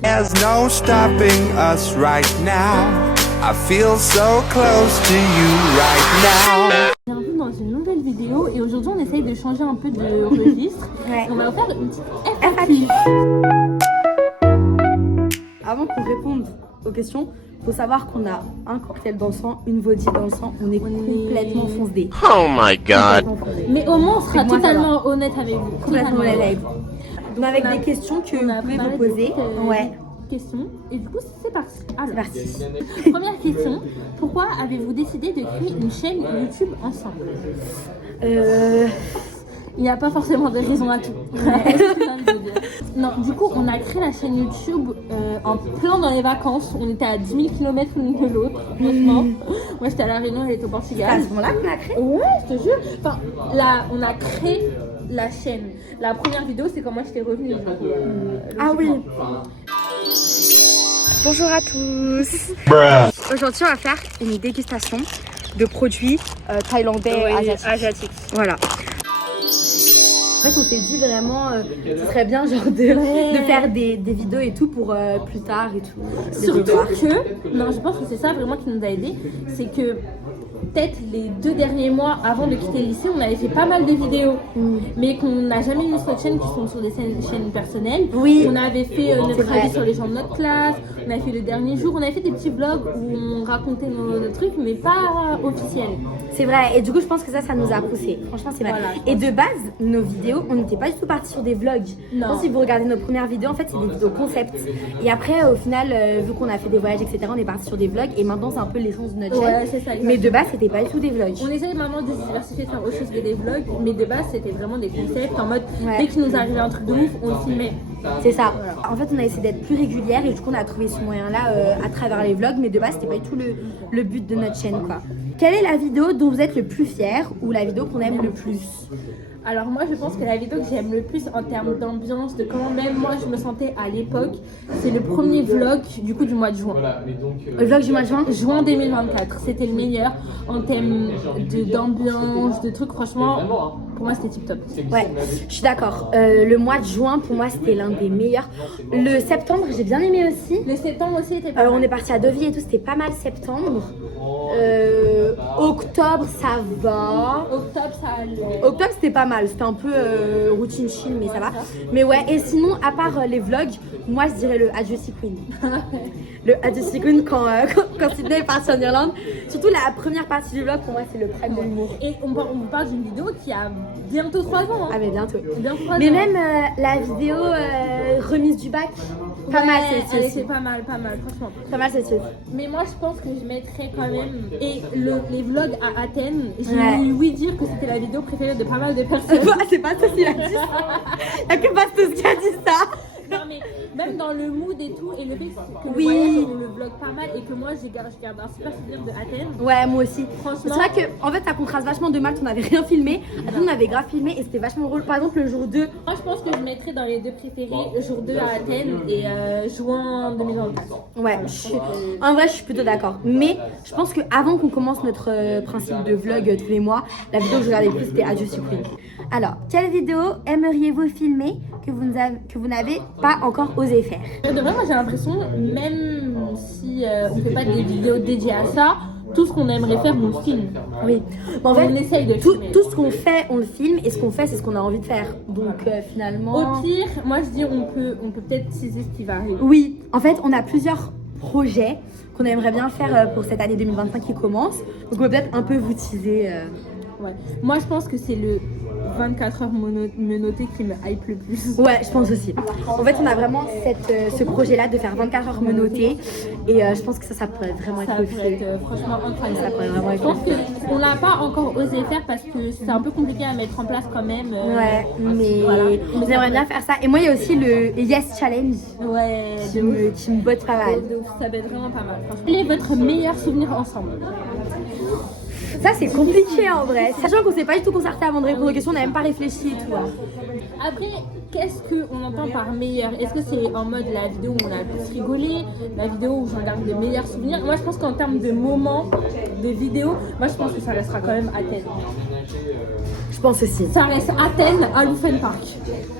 There's no stopping us right now. I feel so close to you right now. On est un peu dans une nouvelle vidéo et aujourd'hui on essaye de changer un peu de registre. On va faire une petite FAQ. Avant qu'on réponde aux questions, il faut savoir qu'on a un cocktail dans le sang, une vodka dans le sang, on est complètement foncé. Oh my god. Mais au moins on sera totalement honnête avec vous. Complètement honnête avec vous. Donc avec des questions que vous pouvez vous poser. Questions. Et du coup c'est parti. C'est parti. Première question, pourquoi avez-vous décidé de créer une chaîne YouTube ensemble? Il n'y a pas forcément de raison à tout. Non, du coup, on a créé la chaîne YouTube en plein dans les vacances. On était à 10 000 km l'une de l'autre, franchement. Moi, j'étais à La Réunion, elle était au Portugal. C'est à ce moment-là qu'on a créé? Ouais, je te jure. Enfin, là, on a créé la chaîne. La première vidéo, c'est quand moi j'étais revenue. Ah oui. Bonjour à tous. Aujourd'hui, on va faire une dégustation de produits thaïlandais asiatiques. Voilà. En fait, on s'est dit vraiment, ce serait bien genre de faire des vidéos et tout pour plus tard et tout. Surtout que, non, je pense que c'est ça vraiment qui nous a aidé, c'est que peut-être les 2 derniers mois avant de quitter le lycée, on avait fait pas mal de vidéos, mais qu'on n'a jamais mis sur notre chaîne, qui sont sur des chaînes personnelles. Oui. On avait fait notre avis sur les gens de notre classe, on avait fait le dernier jour, on avait fait des petits vlogs où on racontait nos trucs, mais pas officiels. C'est vrai, et du coup, je pense que ça nous a poussé. Franchement, c'est vrai. Voilà, et de base, nos vidéos, on n'était pas du tout partis sur des vlogs. Non. Donc, si vous regardez nos premières vidéos, en fait, c'est des vidéos concept. Et après, au final, vu qu'on a fait des voyages, etc., on est parti sur des vlogs. Et maintenant, c'est un peu l'essence de notre chaîne. Ouais, c'est ça. Mais de base, c'était pas du tout des vlogs. On essaye maintenant de se diversifier, de faire autre chose que des vlogs. Mais de base, c'était vraiment des concepts en mode, dès qu'il nous arrivait un truc de ouf, on le filmait. C'est ça. Voilà. En fait, on a essayé d'être plus régulière et du coup, on a trouvé ce moyen-là à travers les vlogs. Mais de base, c'était pas du tout le but de notre chaîne, quoi. Quelle est la vidéo dont vous êtes le plus fier ou la vidéo qu'on aime le plus? Alors moi je pense que la vidéo que j'aime le plus en termes d'ambiance, de comment même moi je me sentais à l'époque, c'est le premier vlog du coup du mois de juin. Le vlog du mois de juin? Juin 2024, c'était le meilleur en termes d'ambiance, de trucs, franchement, pour moi c'était tip top. Ouais, je suis d'accord. Le mois de juin pour moi c'était l'un des meilleurs. Le septembre j'ai bien aimé aussi. Le septembre aussi était pas mal. On est parti à Deauville et tout, c'était pas mal septembre. Octobre ça va. Octobre ça allait. Octobre c'était pas mal, c'était un peu routine chill mais ça va. Mais ouais, et sinon à part les vlogs, moi je dirais le Adjusty Queen. Le Adjusty Queen quand Sydney est parti en Irlande. Surtout la première partie du vlog pour moi c'est le prime de l'humour. Et on vous parle d'une vidéo qui a bientôt 3 ans. Hein. Ah mais bientôt. Mais même la vidéo remise du bac. Pas mal celle-ci aussi. C'est pas mal, franchement. Pas mal celle-ci. Mais moi je pense que je mettrais quand même. Et les vlogs à Athènes, j'ai ouï dire que c'était la vidéo préférée de pas mal de personnes. C'est pas ça qui a dit ça. Il y a que Bastos qui a dit ça. Non mais même dans le mood et tout, et le fait que le voyage on le vlog pas mal et que moi je garde un super souvenir de Athènes. Ouais, moi aussi. Franchement. C'est vrai que en fait ça contraste vachement de Malte, on n'avait rien filmé. Après on avait grave filmé et c'était vachement drôle. Par exemple le jour 2. Moi je pense que je mettrais dans les 2 préférés jour 2 à Athènes et juin 2024. Ouais, en vrai je suis plutôt d'accord. Mais je pense qu'avant qu'on commence notre principe de vlog tous les mois, la vidéo que je regardais le plus c'était Adjusty Queen. Alors, quelle vidéo aimeriez-vous filmer que vous n'avez pas encore osé faire? De vrai, moi j'ai l'impression, même si on fait pas des vidéos dédiées à ça, tout ce qu'on aimerait faire, on le filme. Oui. En fait, on essaye de filmer. Tout ce qu'on fait, on le filme et ce qu'on fait, c'est ce qu'on a envie de faire. Donc finalement. Au pire, moi je dis on peut peut-être teaser ce qui va arriver. Oui. En fait, on a plusieurs projets qu'on aimerait bien faire pour cette année 2025 qui commence. Donc on peut peut-être un peu vous teaser. Ouais. Moi je pense que c'est le 24 heures menotté qui me hype le plus. Ouais, je pense aussi. En fait, on a vraiment ce projet-là de faire 24 heures menotté et je pense que ça pourrait vraiment être franchement incroyable. Ça pourrait vraiment être. Je pense qu'on l'a pas encore osé faire parce que c'est un peu compliqué à mettre en place quand même. Ouais, mais voilà. J'aimerais bien faire ça. Et moi, il y a aussi le Yes Challenge. Ouais, qui me botte pas mal. Ça va être vraiment pas mal. Quel est votre meilleur souvenir ensemble? Ça c'est compliqué en vrai, sachant qu'on s'est pas du tout concerté avant de répondre aux questions, on n'a même pas réfléchi et tout. Après, qu'est-ce qu'on entend par meilleur? Est-ce que c'est en mode la vidéo où on a le plus rigolé, la vidéo où j'en garde de meilleurs souvenirs? Moi je pense qu'en termes de moments, de vidéos, moi je pense que ça restera quand même Athènes. Je Je pense aussi. Ça reste Athènes à Loufen Park.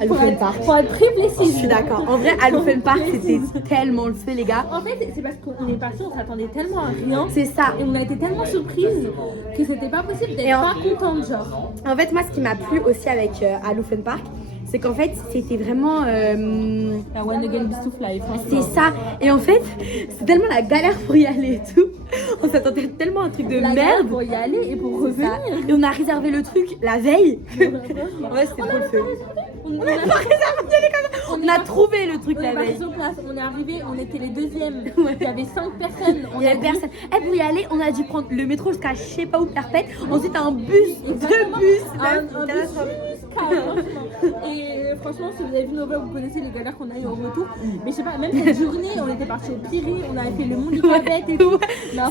À Loufen Park. Pour être très précise. Je suis d'accord. En vrai, à Loufen Park, c'était tellement le feu, les gars. En fait, c'est parce qu'on est parti, on s'attendait tellement à rien. C'est ça. Et on a été tellement surprise que c'était pas possible d'être pas contente, genre. En fait, moi, ce qui m'a plu aussi avec à Loufen Park, c'est qu'en fait, c'était vraiment... La One Again Beast to Fly, franchement. C'est ça. Et en fait, c'est tellement la galère pour y aller et tout. On s'attendait tellement à un truc de La galère merde. pour y aller et pour revenir. Et on a réservé le truc la veille. En vrai, c'était trop le feu. On On a trouvé le truc la veille. sur place, on est arrivé, on était les deuxièmes. Il y avait 5 personnes. Il y avait personne. Eh, pour y aller, on a dû prendre le métro jusqu'à je sais pas où, Perpète. Ensuite, un bus, 2 bus. Un bus franchement. Et franchement, si vous avez vu nos vlogs, vous connaissez les galères qu'on a eu au retour. Mais je sais pas, même cette journée, on était parti au Pirée, on avait fait le Mont du Cabet et tout.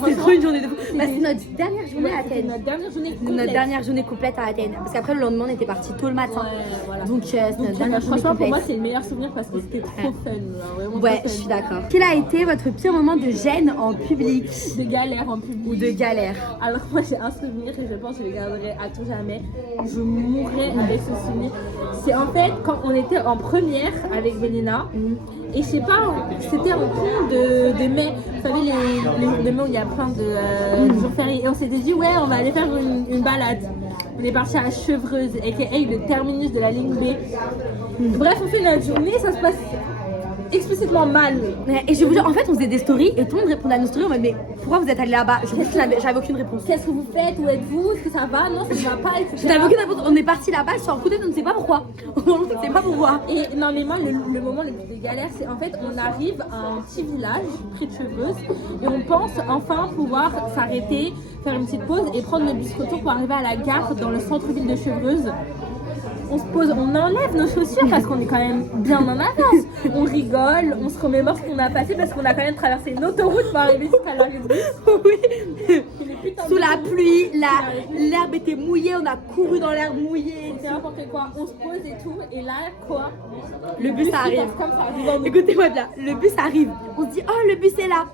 C'était trop une journée de fou. Bah, c'est notre dernière journée à Athènes. Notre dernière journée complète. Notre dernière journée complète à Athènes. Parce qu'après, le lendemain, on était parti tôt le matin. Ouais, voilà. Donc, c'est notre dernière journée franchement, pour complète. moi, c'est le meilleur souvenir parce que c'était trop fun. Vraiment Ouais, trop je suis fun. d'accord. Quel a été votre pire moment de gêne en public De galère en public. ou de galère? Alors moi j'ai un souvenir et je pense que je le garderai à tout jamais. Je mourrais avec ce souvenir. C'est en fait quand on était en première avec Benina et je sais pas, c'était en cours de mai. Vous savez les jours de mai où il y a plein de jours fériés et on s'était dit ouais on va aller faire une balade. On est parti à Chevreuse aka le terminus de la ligne B. Bref on fait notre journée, ça se passe explicitement mal. Et je vous jure, en fait, on faisait des stories et tout le monde répondait à nos stories en mode mais pourquoi vous êtes allé là-bas? J'avais aucune réponse. Qu'est-ce que vous faites? Où êtes-vous? Est-ce que ça va? Non, ça ne va pas, etc. Je n'avais aucune réponse. On est parti là-bas, sur un coup de tête, on ne sait pas pourquoi. On ne sait pas pourquoi. Et non, mais moi, le moment le plus de galère, c'est en fait, on arrive à un petit village près de Chevreuse et on pense enfin pouvoir s'arrêter, faire une petite pause et prendre le bus retour pour arriver à la gare dans le centre-ville de Chevreuse. On se pose, on enlève nos chaussures parce qu'on est quand même bien en avance. On rigole, on se remémore ce qu'on a passé parce qu'on a quand même traversé une autoroute pour arriver jusqu'à l'arrêt de bus. Oui. Sous la pluie, l'herbe était mouillée, on a couru dans l'herbe mouillée. C'est n'importe quoi. On se pose et tout. Et là, quoi? Le bus qui arrive. passe comme ça, devant nous. Écoutez-moi de là, le bus arrive. On se dit, oh, le bus est là.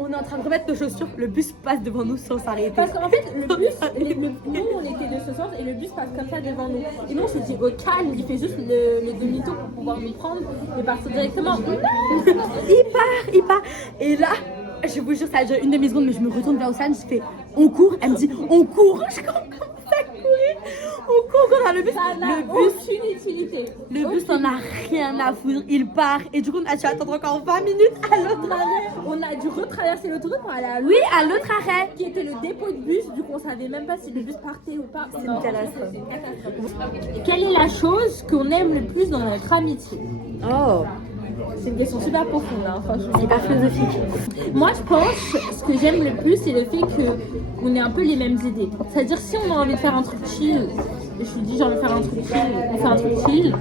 On est en train de remettre nos chaussures, le bus passe devant nous sans s'arrêter. Parce qu'en fait, le bus, nous on était de ce sens et le bus passe comme ça devant nous. Et nous on s'est dit au calme, il fait juste le demi-tour pour pouvoir nous prendre et partir directement. Il part. Et là, je vous jure, ça a duré une demi-seconde, mais je me retourne vers Océane, je fais, on court. Elle me dit, on court. Je commence à courir. On court dans le bus. Ça n'a Le bus, aucune utilité. le bus n'en a rien à foutre. Il part. Et du coup, on a dû attendre encore 20 minutes à l'autre arrêt. On a dû retraverser l'autoroute pour aller à Oui, à l'autre arrêt. qui était le dépôt de bus. Du coup, on savait même pas si le bus partait ou pas. C'est une catastrophe. C'est une catastrophe. Quelle est la chose qu'on aime le plus dans notre amitié? Oh, C'est une question super profonde, hein, franchement. hyper philosophique. Moi, je pense, ce que j'aime le plus, c'est le fait qu'on ait un peu les mêmes idées. C'est-à-dire, si on a envie de faire un truc chill, je lui dis j'ai envie de faire un truc chill, on fait un truc chill.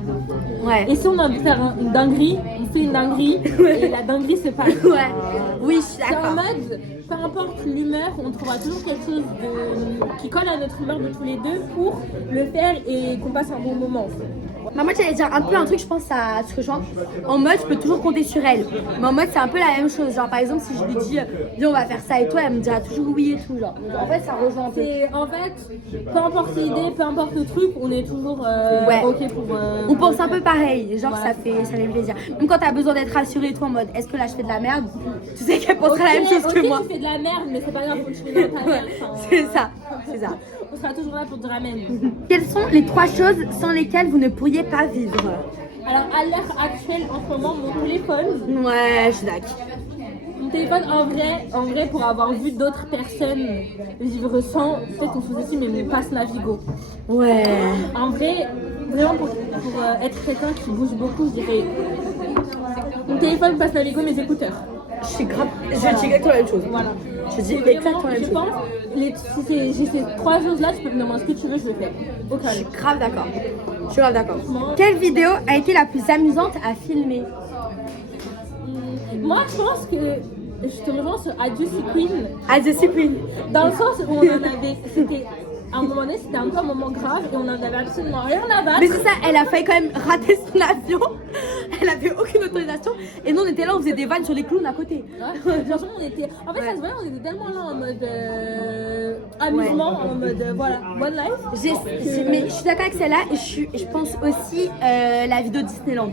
Ouais. Et si on a envie de faire une dinguerie, on fait une dinguerie, et la dinguerie se passe. Ouais. Oui, je suis C'est en d'accord. mode, peu importe l'humeur, on trouvera toujours quelque chose qui colle à notre humeur de tous les deux pour le faire et qu'on passe un bon moment. Bah, moi, j'allais dire un peu un truc, je pense, ça se rejoint. En mode, je peux toujours compter sur elle. Mais en mode, c'est un peu la même chose. Genre, par exemple, si je lui dis, viens, on va faire ça et toi, elle me dira toujours oui et tout. Genre, en fait, ça rejoint un peu. C'est en fait, peu importe l'idée, peu importe le truc, on est toujours Ouais. ok pour. On pense un peu pareil. Genre, Voilà. ça fait plaisir. Même quand t'as besoin d'être rassurée, toi, en mode, est-ce que là, je fais de la merde? Tu sais qu'elle pensera la même chose que moi. Tu fais de la merde, mais c'est pas grave, continue dans ta merde. C'est ça. C'est ça. On sera toujours là pour te ramener. Quelles sont les 3 choses sans lesquelles vous ne pourriez pas vivre? Alors, à l'heure actuelle, en ce moment, mon téléphone. Ouais, je suis d'accord. Mon téléphone, en vrai, pour avoir vu d'autres personnes vivre sans, peut-être qu'on sous-estime, mais mon passe Navigo. Ouais. En vrai, vraiment pour être quelqu'un qui bouge beaucoup, je dirais mon téléphone, passe Navigo, mes écouteurs. Je suis grave. Je dis exactement la même chose. Voilà. Je dis Vraiment, exactement la même je chose. pense, si j'ai ces 3 choses-là, tu peux me demander ce que tu veux, je le fais. Au Je calme. suis grave d'accord. Je suis grave d'accord. Quelle vidéo a été la plus amusante à filmer? Moi, je pense que je te rejoins sur Adieu Si Queen, Ah, je suis Queen. dans le sens où on en avait, c'était, à un moment donné, c'était un peu un moment grave et on en avait absolument rien à battre. Mais c'est ça, elle a failli quand même rater son avion Elle avait aucune autorisation. Et nous, on était là, on faisait des vannes sur les clowns à côté. Franchement, on était. En fait, ça se voyait, on était tellement là en mode amusement, en mode voilà, one life. Mais je suis d'accord avec celle-là et je pense aussi la vidéo Disneyland.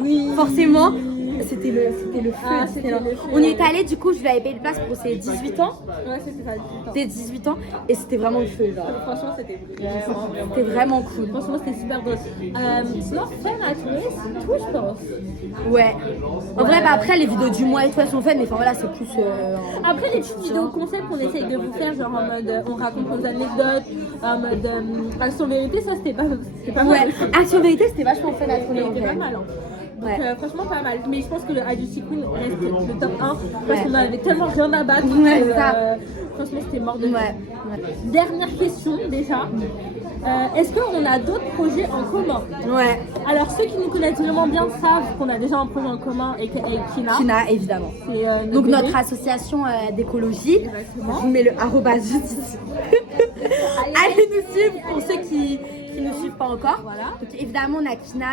Oui. Forcément. C'était le feu. Ah, c'était le feu. On y est allé, du coup, je lui avais payé une place pour ses 18 ans. Ouais, c'était ça, 18 ans. Des 18 ans et c'était vraiment le feu. Genre. Franchement, c'était C'était vraiment cool. Franchement, c'était super drôle. Sinon, faire la tournée, c'est tout, je pense. Ouais. En vrai, bah, après, les vidéos du mois et tout, elles sont faites, mais enfin voilà, c'est plus. Après, les petites vidéos concept qu'on essaye de vous faire, genre en mode on raconte nos anecdotes, en mode action vérité, ça c'était pas mal. Ouais, Action Vérité, c'était vachement fun à tourner. C'était pas mal. Hein. Donc Ouais. franchement pas mal, mais je pense que le Adulty Queen reste le top 1 parce qu'on avait tellement rien à battre. Ouais, que, ça. franchement c'était mort de rire. Ouais. Dernière question déjà, est-ce qu'on a d'autres projets en commun? Ouais. Alors ceux qui nous connaissent vraiment bien savent qu'on a déjà un projet en commen avec Kina. Kina, évidemment. C'est, Donc bébé. notre association d'écologie. Exactement. Je vous mets le arrobas juste ici. Allez nous suivre pour ceux qui ne suivent pas encore. Voilà. Donc évidemment on a Kina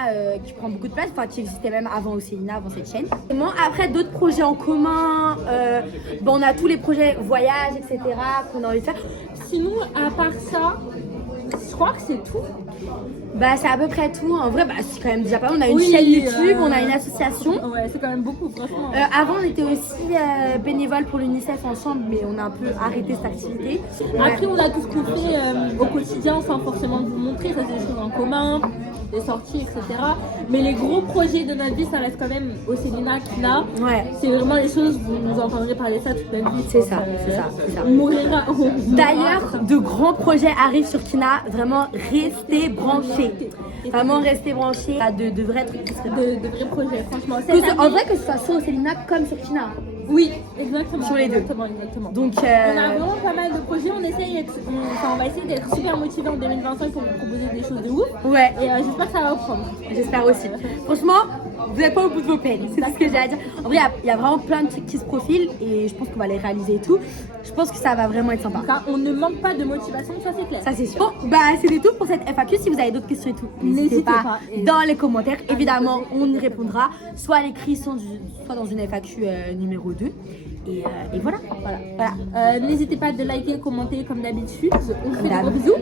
qui prend beaucoup de place, enfin qui existait même avant Océana, avant cette chaîne. Et bon, après d'autres projets en commun, on a tous les projets voyages, etc. qu'on a envie de faire. Sinon, à part ça, je crois que c'est tout. Bah c'est à peu près tout. En vrai, bah c'est quand même déjà pas mal. On a une Oui, chaîne YouTube, on a une association. Ouais, c'est quand même beaucoup, franchement. Avant, on était aussi bénévoles pour l'UNICEF ensemble, mais on a un peu arrêté cette activité. Après, on a tout ce qu'on fait au quotidien sans forcément vous montrer. Ça, c'est des choses en commun, des sorties, etc. Mais les gros projets de notre vie, ça reste quand même Océana, Kina. Ouais. C'est vraiment les choses, vous entendrez parler de ça toute votre vie. C'est ça, c'est ça. On mourra. D'ailleurs, de grands projets arrivent sur Kina. Vraiment, restez branchés. Vraiment, restez branchés à de vrais trucs. De vrais projets, franchement. En vrai, que ce soit sur Océana comme sur Kina. Oui, exactement. Sur les deux. Exactement. Donc, On a vraiment pas mal de projets. On va essayer d'être super motivés en 2025 pour vous proposer des choses de ouf. ouais, Et j'espère que ça va prendre. j'espère aussi. Franchement, vous n'êtes pas au bout de vos peines. C'est tout ce que j'ai à dire. En vrai, il y a vraiment plein de trucs qui se profilent et je pense qu'on va les réaliser et tout. Je pense que ça va vraiment être sympa. On ne manque pas de motivation, ça c'est clair. Ça c'est sûr. Bon, bah c'était tout pour cette FAQ. Si vous avez d'autres questions et tout, n'hésitez pas Et- dans les commentaires. Évidemment, on y répondra, soit à l'écrit, soit dans une FAQ numéro 2. Et voilà. N'hésitez pas de liker, commenter comme d'habitude. On vous fait des d'hab. gros bisous.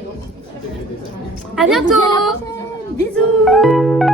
À Et on vous dit à la bientôt. prochaine. Bisous.